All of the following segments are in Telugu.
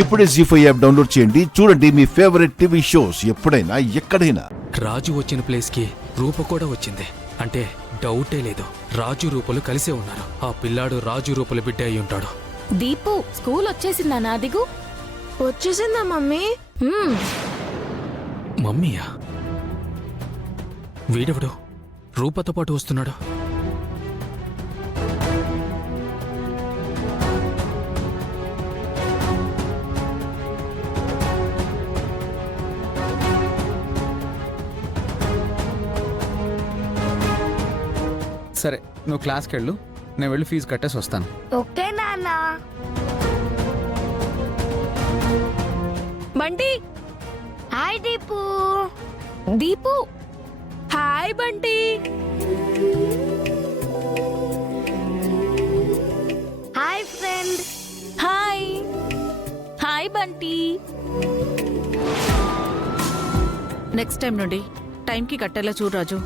ఇప్పుడే జీ5 యాప్ డౌన్లోడ్ చేయండి. చూడండి మీ ఫేవరెట్ టీవీ షోస్ ఎప్పుడైనా ఎక్కడైనా. రాజు వచ్చిన ప్లేస్ కి రూప కూడా వచ్చింది అంటే డౌటే లేదు. రాజు రూపలు కలిసే ఉన్నారు. ఆ పిల్లాడు రాజు రూపల బిడ్డ అయి ఉంటాడు. దీపు స్కూల్ వచ్చేసిందా నా దిగు? వచ్చేసిందా మమ్మీ? మమ్మీయా? వీడెవడు రూపతో పాటు వస్తున్నాడు? సరే, నువ్వు క్లాస్కి వెళ్ళు, నేను వెళ్ళి ఫీజు కట్టేసి వస్తాను. ఓకే నాన్న. Bunty. Hi Deepu. Deepu. Hi Bunty. Hi friend. Hi. Hi Bunty. Next time నుండి టైంకి కట్టేలా చూడు రాజు.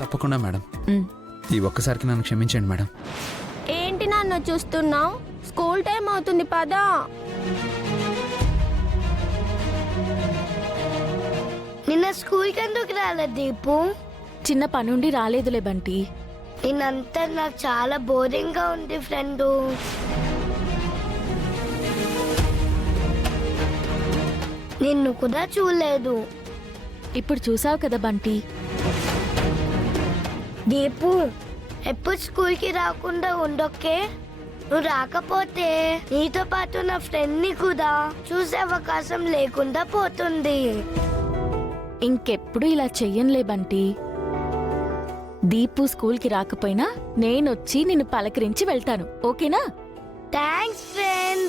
తప్పకుండా మేడం. ఈ ఒక్కసారికి నన్ను క్షమించండి మేడం. ఏంటి నాన్న చూస్తున్నావు? స్కూల్ టైం అవుతుంది పదా. నిన్న స్కూల్కి ఎందుకు రాలేదు దీపు? చిన్న పనుండి రాలేదులే బంటి. నిన్నంతా నాకు చాలా బోరింగ్ గా ఉంది ఫ్రెండు. నిన్ను కూడా చూడలేదు. ఇప్పుడు చూసావు కదా బంటి. దీపు ఎప్పుడు స్కూల్కి రాకుండా ఉండొక్కే. నువ్వు రాకపోతే నీతో పాటు నా ఫ్రెండ్ని కూడా చూసే అవకాశం లేకుండా పోతుంది. ఇంకెప్పుడు ఇలా చెయ్యనులే బంటి. దీపు స్కూల్కి రాకపోయినా నేనొచ్చి నిన్ను పలకరించి వెళ్తాను, ఓకేనా? Thanks friend.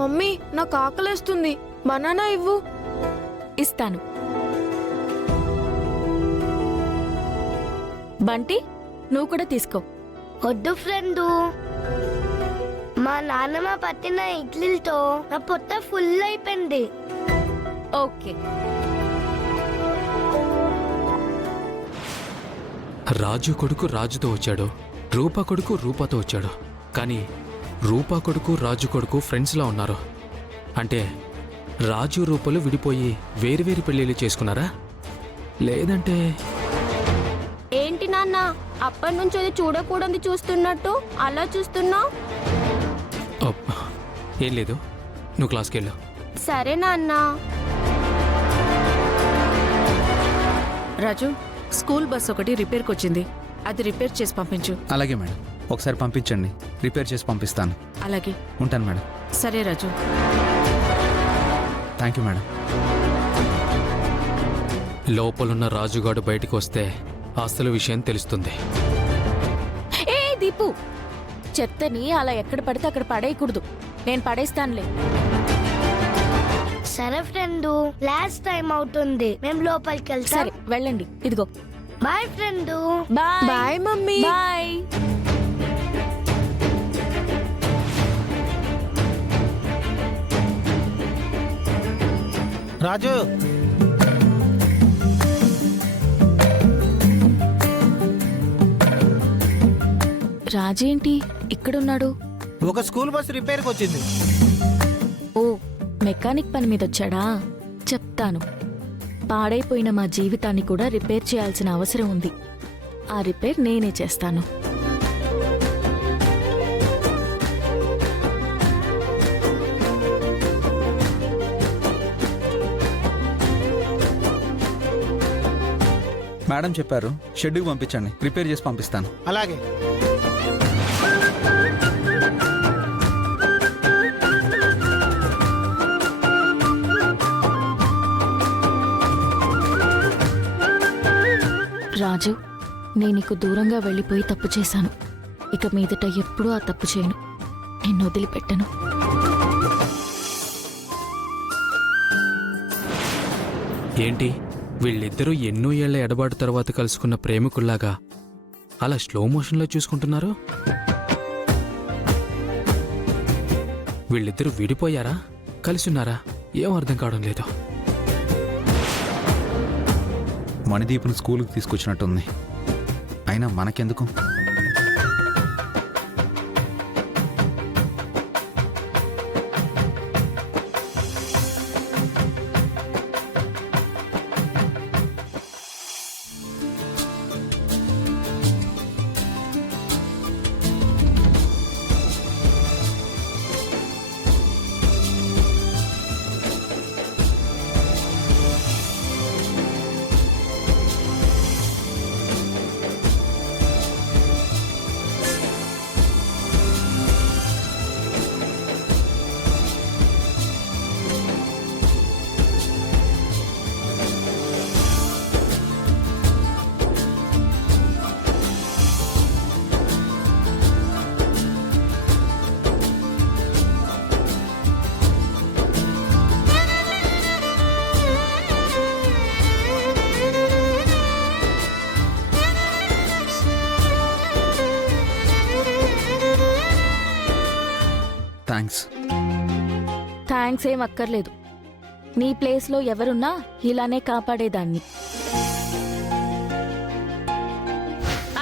మమ్మీ నాకు ఆకలేస్తుంది, బనానా ఇవ్వు. ఇస్తాను. బంటి నువ్వు కూడా తీసుకో. వద్దు ఫ్రెండు, మా నాన్నమ్మ పట్టిన ఇడ్లీలతో నా పొట్ట ఫుల్ అయిపోయింది. ఓకే. రాజు కొడుకు రాజుతో వచ్చాడు, రూపా కొడుకు రూపాతో వచ్చాడు. కానీ రూపా కొడుకు రాజు కొడుకు ఫ్రెండ్స్లా ఉన్నారు. అంటే రాజు రూపలు విడిపోయి వేరువేరు పెళ్ళిళ్ళు చేసుకున్నారా? లేదంటే ఏంటి నాన్న అప్పటి నుంచి అది చూడకూడదు చూస్తున్నట్టు అలా చూస్తున్నావు? అబ్బా, ఏం లేదు, నువ్వు క్లాస్కి వెళ్ళు. సరే నాన్న. రాజు, స్కూల్ బస్ ఒకటి రిపేర్కి వచ్చింది, అది రిపేర్ చేసి పంపించు. అలాగే మేడం, ఒకసారి పంపించండి, రిపేర్ చేసి పంపిస్తాను. అలాగే. ఉంటాను మేడం. సరే రాజు. Thank you madam. లోపలున్న రాజుగాడు బయటికి వస్తే అసలు విషయం తెలుస్తుంది. ఏ దీపు, చెత్తని అలా ఎక్కడ పడితే అక్కడ పడేయకూడదు. నేను పడేస్తానులే. సరే ఫ్రెండు, లాస్ట్ టైం అవుతుంది, మేము లోపలికి వెళ్తాం. సరే వెళ్ళండి. ఇదిగో. Bye friend. Bye. Bye mummy. Bye. Raju, రాజేంటి ఇక్కడున్నాడు? ఒక స్కూల్ బస్ రిపేర్కి వచ్చింది. ఓ, మెకానిక్ పని మీద వచ్చాడా? చెప్తాను. పాడైపోయిన మా జీవితాన్ని కూడా రిపేర్ చేయాల్సిన అవసరం ఉంది. ఆ రిపేర్ నేనే చేస్తాను. మేడం చెప్పారు, షెడ్యూల్ పంపించండి, రిపేర్ చేసి పంపిస్తాను. అలాగే. రాజు, నేను నీకు దూరంగా వెళ్ళిపోయి తప్పు చేశాను. ఇక మీదట ఎప్పుడూ ఆ తప్పు చేయను. నిన్ను వదిలిపెట్టను. ఏంటి వీళ్ళిద్దరూ ఎన్నో ఏళ్ల ఎడబాటు తర్వాత కలుసుకున్న ప్రేమికుల్లాగా అలా స్లో మోషన్లో చూసుకుంటున్నారు? వీళ్ళిద్దరూ విడిపోయారా, కలిసున్నారా? ఏం అర్థం కావడం లేదు. మణిదీప్ను స్కూల్కి తీసుకొచ్చినట్టుంది. అయినా మనకెందుకు? థ్యాంక్స్. థ్యాంక్స్ ఏం అక్కర్లేదు. నీ ప్లేస్లో ఎవరున్నా ఇలానే కాపాడేదాన్ని.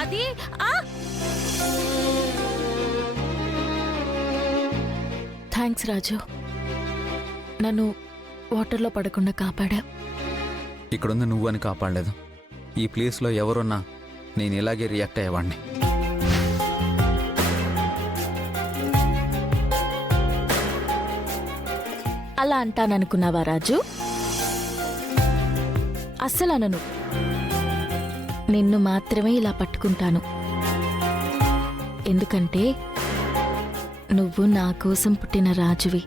అది థ్యాంక్స్ రాజు, నన్ను వాటర్లో పడకుండా కాపాడా. ఇక్కడుంది నువ్వు అని కాపాడలేదు. ఈ ప్లేస్లో ఎవరున్నా నేను ఇలాగే రియాక్ట్ అయ్యేవాడిని. అలా అంటాననుకున్నావా రాజు? అస్సలు అనను. నిన్ను మాత్రమే ఇలా పట్టుకుంటాను. ఎందుకంటే నువ్వు నా కోసం పుట్టిన రాజువి.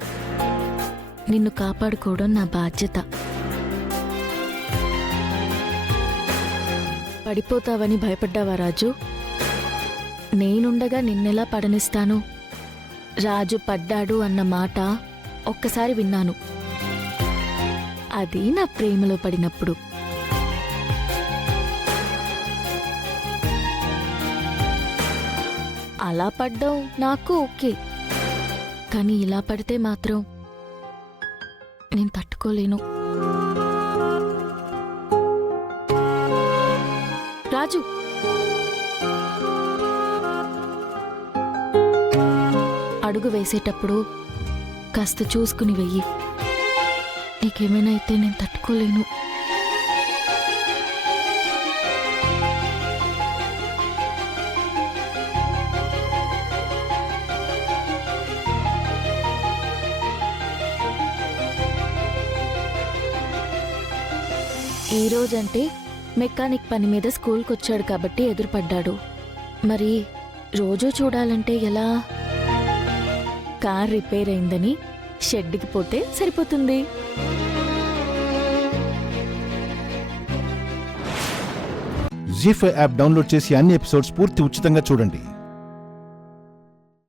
నిన్ను కాపాడుకోవడం నా బాధ్యత. పడిపోతావని భయపడ్డావా రాజు? నేనుండగా నిన్నెలా పడనిస్తాను? రాజు పడ్డాడు అన్న మాట ఒక్కసారి విన్నాను. అది నా ప్రేమలో పడినప్పుడు. అలా పడ్డం నాకు ఓకే, కానీ ఇలా పడితే మాత్రం నేను తట్టుకోలేను. రాజు, అడుగు వేసేటప్పుడు కాస్త చూసుకుని వెయ్యి. నీకేమైనా అయితే నేను తట్టుకోలేను. ఈ రోజంటే మెకానిక్ పని మీద స్కూల్కి వచ్చాడు కాబట్టి ఎదురుపడ్డాడు. మరి రోజూ చూడాలంటే ఎలా? కార్ రిపేర్ అయిందని షెడ్కి పోతే సరిపోతుంది. జీ5 యాప్ డౌన్లోడ్ చేసి అన్ని ఎపిసోడ్స్ పూర్తి ఉచితంగా చూడండి.